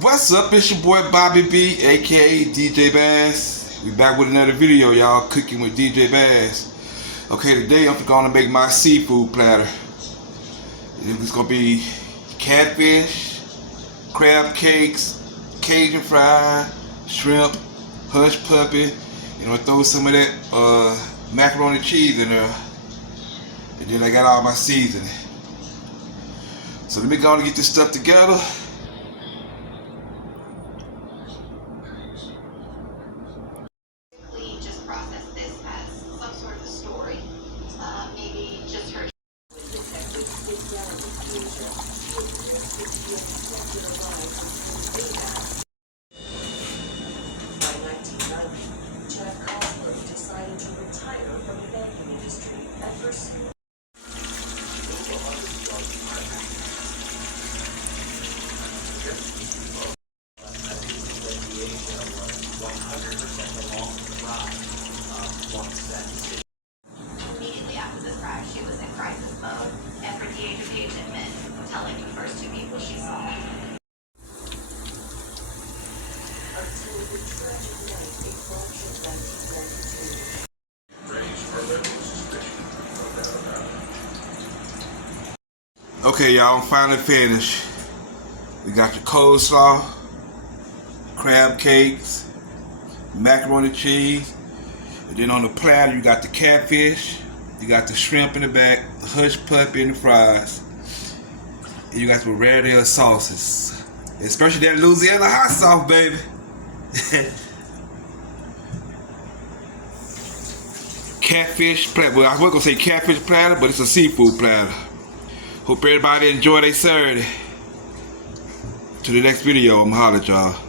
What's up? It's your boy Bobby B, aka DJ Bazze. We back with another video, y'all. Cooking with DJ Bazze. Okay, today I'm gonna make my seafood platter. It's gonna be catfish, crab cakes, Cajun fry, shrimp, hush puppy. You know, throw some of that macaroni cheese in there, and then I got all my seasoning. So let me go and get this stuff together. Immediately after this crash, she was in crisis mode, and for the age of 8 admit telling the first two people she saw. Until the tragic night in March of 1992. Okay, y'all, I'm finally finished. We got your coleslaw, crab cakes, macaroni cheese, and then on the platter you got the catfish, you got the shrimp in the back, the hush puppy and the fries, and you got the rare sauces, especially that Louisiana hot sauce, baby. Catfish platter. Well, I was gonna say catfish platter, but it's a seafood platter. Hope everybody enjoy their Saturday. To the next video, I'm holla at y'all.